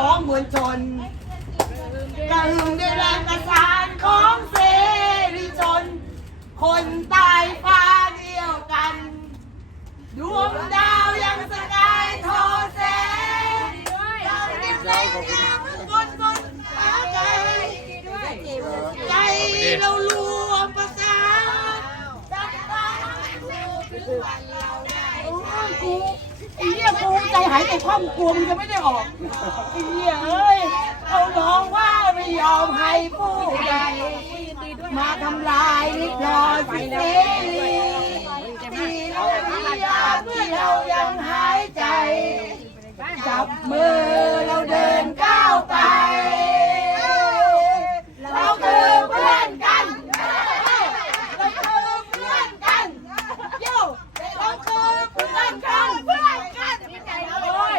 ของมวลชนกระหึ่มด้วยแรงประสานของเสรีชน คนตายฟ้าเดียวกัน ดวงดาวยังสกายโทแสงดาวดินแดงยังบนบนฟ้าไกลใจเรารวมประสานจับตาถึงวัน กูไอ้เหี้ยกูใจหายใจคว่ำกลัวมึงจะไม่ได้ออกไอ้เหี้ยเอ้ยเขาน้องว่าไม่ยอมให้ผู้ใดมาทำลายนิดรอสิเสรีที่เราพยายามที่เรายังหายใจ จับมือเราเดินกันวไป เราคือเพื่อนกัน เราคือเพื่อนกันโย่เราคือเพื่อนกันเพื่อนกันโอ้ย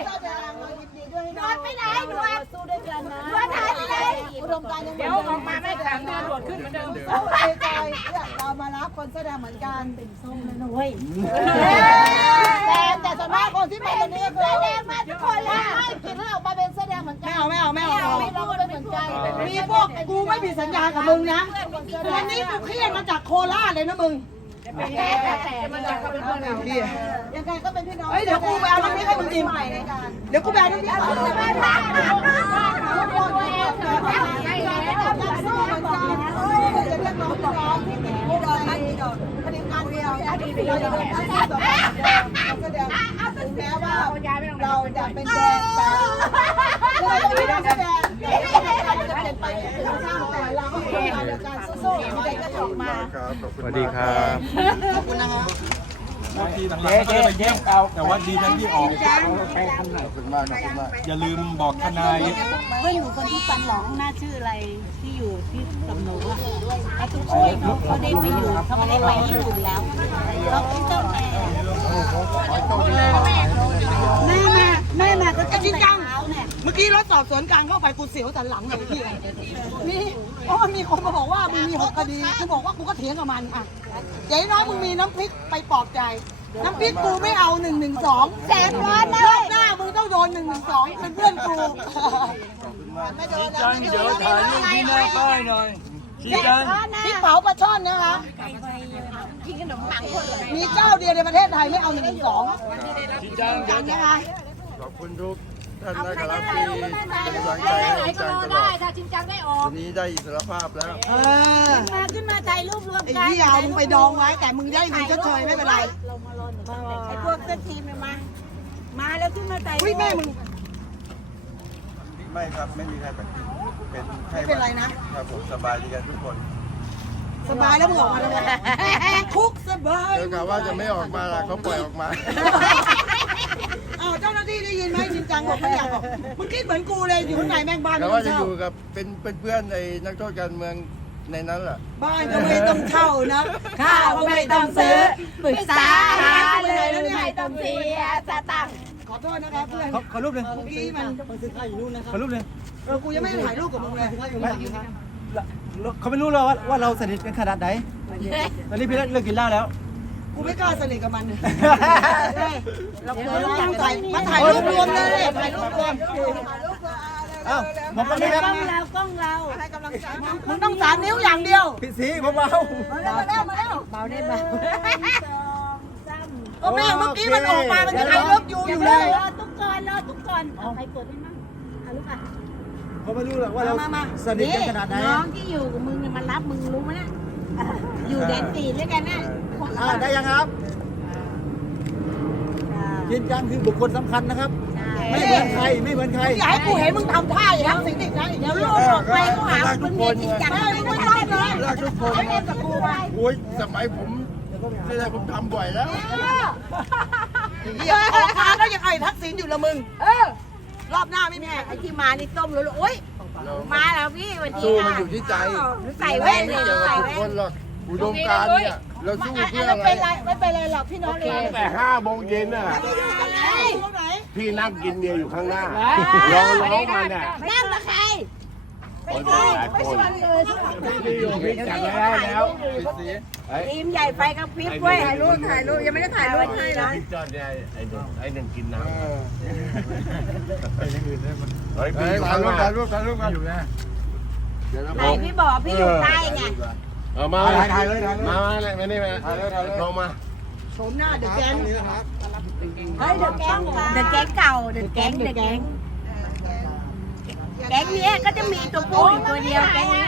นอนไปไหนหนวดสู้ด้วยกันนะนวดหายไปไหนอุดมการณ์ยังเหมือน เดี๋ยว เดิ ออกมาไม่สามเดือนตรวจขึ้น เหมือนเดิมเอาใจใจเนี่ยเรามารับคนแสดงเหมือนกันเป็นส้มนะนุ้ยแต่แต่ส่วนมากคนที่เป็นตรงนี้คือแสดงมาทุกคนเลยไม่คิดให้ออกมาเป็นแสดงเหมือนกันไม่เอาไม่เอาไม่เอาเราก็เป็นเหมือนกันมีพวกกูไม่ผิดสัญญากับมึงนะวันนี้กูเครียดมาจากโคราชเลยนะมึงมันจะเข้าไปเพื่อนเรายังไงก็เป็นพี่น้องเฮ้ยเดี๋ยวกูไปเอาน้ำพริกให้มึงกินเดี๋ยวกูไปเอาน้ำพริกให้มึงกิน เราจะเป็นแดงแต่เราจะไม่ได้แสดงเราจะเป็นไปเป็นข้างแต่เราก็ทำการสู้ๆเด็กก็ออกมาสวัสดีครับขอบคุณนะครับ ที่หลังๆก็จะไปเยี่ยมเก่าแต่ว่าดีนั้นที่ออกขอบคุณมากขอบคุณมากอย่าลืมบอกทนายเพื่อนหนูคนที่ฟันหลองหน้าชื่ออะไรที่อยู่ที่กับหนูอะเขาต้องช่วยเขาเขาได้ไปอยู่เขาไม่ได้ไปญี่ปุ่นแล้วเขาเป็นเจ้าแม่แม่มาแม่มาก็ต้องจริงจังเท้าเนี่ย เมื่อกี้รถสอบสวนกลางเข้าไปกูเสียวสันหลังเลยพี่มีเพราะว่ามีคนมาบอกว่ามึงมีหกคดีกูบอกว่ากูก็เถียงกับมันอะเจ๊น้อยมึงมีน้ำพริกไปปลอบใจ น้ำพริกกูไม่เอาหนึ่งหนึ่งสองแสนร้อนนะรอบหน้ามึงต้องโดนหนึ่งหนึ่งสองเป็นเพื่อนกูไม่โดนแล้วไม่โดนแล้วถ่ายรูปที่หน้าป้ายหน่อยพริกเผาปลาช่อนนะคะมีเจ้าเดียวในประเทศไทยไม่เอาหนึ่งหนึ่งสองจังนะคะขอบคุณทุก ท่านนะครับที่เป็นกำลังใจให้อาจารย์ตลอดถ้าจริงจังได้ออกวันนี้ได้อิสรภาพแล้ว เออมาขึ้นมาถ่ายรูปรวมไอ้กันที่เอามึงไปดองไว้ แต่มึงได้เงินชดเชยไม่เป็นไรไอ้พวกเสื้อทีมเนี่ยมา มาแล้วขึ้นมาถ่ายรูปอุ้ยแม่มึง ไม่ครับไม่มีใครเป็นเป็นไข้ไม่เป็นไรนะ ครับผมสบายดีกันทุกคนสบายแล้วมึงออกมาเลยคุกสบาย เดี๋ยวกะว่าจะไม่ออกมาล่ะเขาปล่อยออกมา อ้าวเจ้าหน้าที่ได้ยินไหมจริงจังบอกไม่อยากออกมึงคิดเหมือนกูเลยอยู่ข้างในแม่งบ้านแต่ไม่ว่าต้องจะอเช่ายู่กับเป็นเป็นเพื่อนในนักโทษการเมืองในนั้นแหละบ้านก็ไม่ต้องเช่านะข้าวก็ไม่ต้องซื้อปรึกษาหาไปเลไหนยแล้วเนี่ยไม่ต้องเสียสตังค์ขอโทษนะครับเพื่อนขอรูปเลยเมื่อกี้มันขอรูปเลยเออกูยังไม่ได้ถ่ายรูปกับมึงเลยเขาไม่รู้เลยว่าว่าเราสนิทกันขนาดไหนตอนนี้พี่เลิกกินเหล้าแล้ว กูไม่กล้าสนิทกับมันเราเคยถ่ายมาถ่ายรูปรวมเลยถ่ายรูปรวมอ้าวผมก็ไม่คกรับล้องเรากล้องเรามึงต้องสามนิ้วอย่างเดียวพี่สีผมเมามาแล้วมาแล้วมาแล้วเบาได้เบาสองสามก็แม่เมื่อกี้มันออกมา มันจะไอเลิฟยูอยู่เลยรอทุกก่อนรอทุกก่อนเอาใครกดให้มั่งเอาลูกอะเขาไม่รู้หรอกว่าเรามามาสนิทกันขนาดไหนน้องที่อยู่กับมึงเนี่ยมันรับมึงรู้ไหมน่ะอยู่แดนสี่ด้วยกันน่ะ อ่าได้ยังครับจรินจังคือบุคคลสำคัญนะครับ ไม่เหมือนใครไม่เหมือนใครอยากให้กูเห็นมึงทำท่าอย่างนั้นสิ่งนี้นะเดี๋ยวลูกออกไปก็หาว่ามึงเนี่ยจริงจังไม่มึงไม่ต้องเลยรักทุกคนไม่เล่นกับกูไปโอ้ยสมัยผมที่ไรผมทำบ่อยแล้วเหี้ยออกมาก็ยังไอ้ทักษิณอยู่ละมึง เออ รอบหน้าไม่แม่ไอ้ที่มานี่ต้มแล้วลูกโอ๊ยเรามาแล้วพี่วันนี้สู้มันอยู่ที่ใจใส่แว่นไม่เลยเกี่ยวกับใส่ทุกแว่คนนหรอกอุดมการณ์เนี่ย เราสู้เพื่อไม่อะไรเป็นไรไม่เป็นไรหรอกพี่น้องเลยตั้งแต่ห้าโมงเย็นน่ะตรงไหนตรงไหนพี่นั่งกินเบียร์อยู่ข้างหน้ารอร้องมันน่ะนั่งกับใครไปจัดแล้วแล้วทีมใหญ่ไฟกับพริบเว้ยถ่ายรูปถ่ายรูปยังไม่ได้ถ่ายรูปให้นะจอดเนี่ยไอ้หนึ่งไอ้หนึ่งกินน้ำไปอย่างอื่นได้มันเฮ้ยถ่ายรูปถ่ายรูปถ่ายรูปกันอยู่นะไหนพี่บอกพี่อยู่ใต้ไง เออมาถ่ายถ่ายเลยถ่ายเลยมามาเลยมานี่มาถ่ายเลยถ่ายเลยลงมาชมหน้าเดอะแก๊งนี่นะครับเฮ้ยเดอะแก๊งเดอะแก๊งเก่าเดอะแก๊งเดอะแก๊งแก๊งเนี้ยก็จะมีตัวผู้อยู่ตัวเดียวแก๊งนี้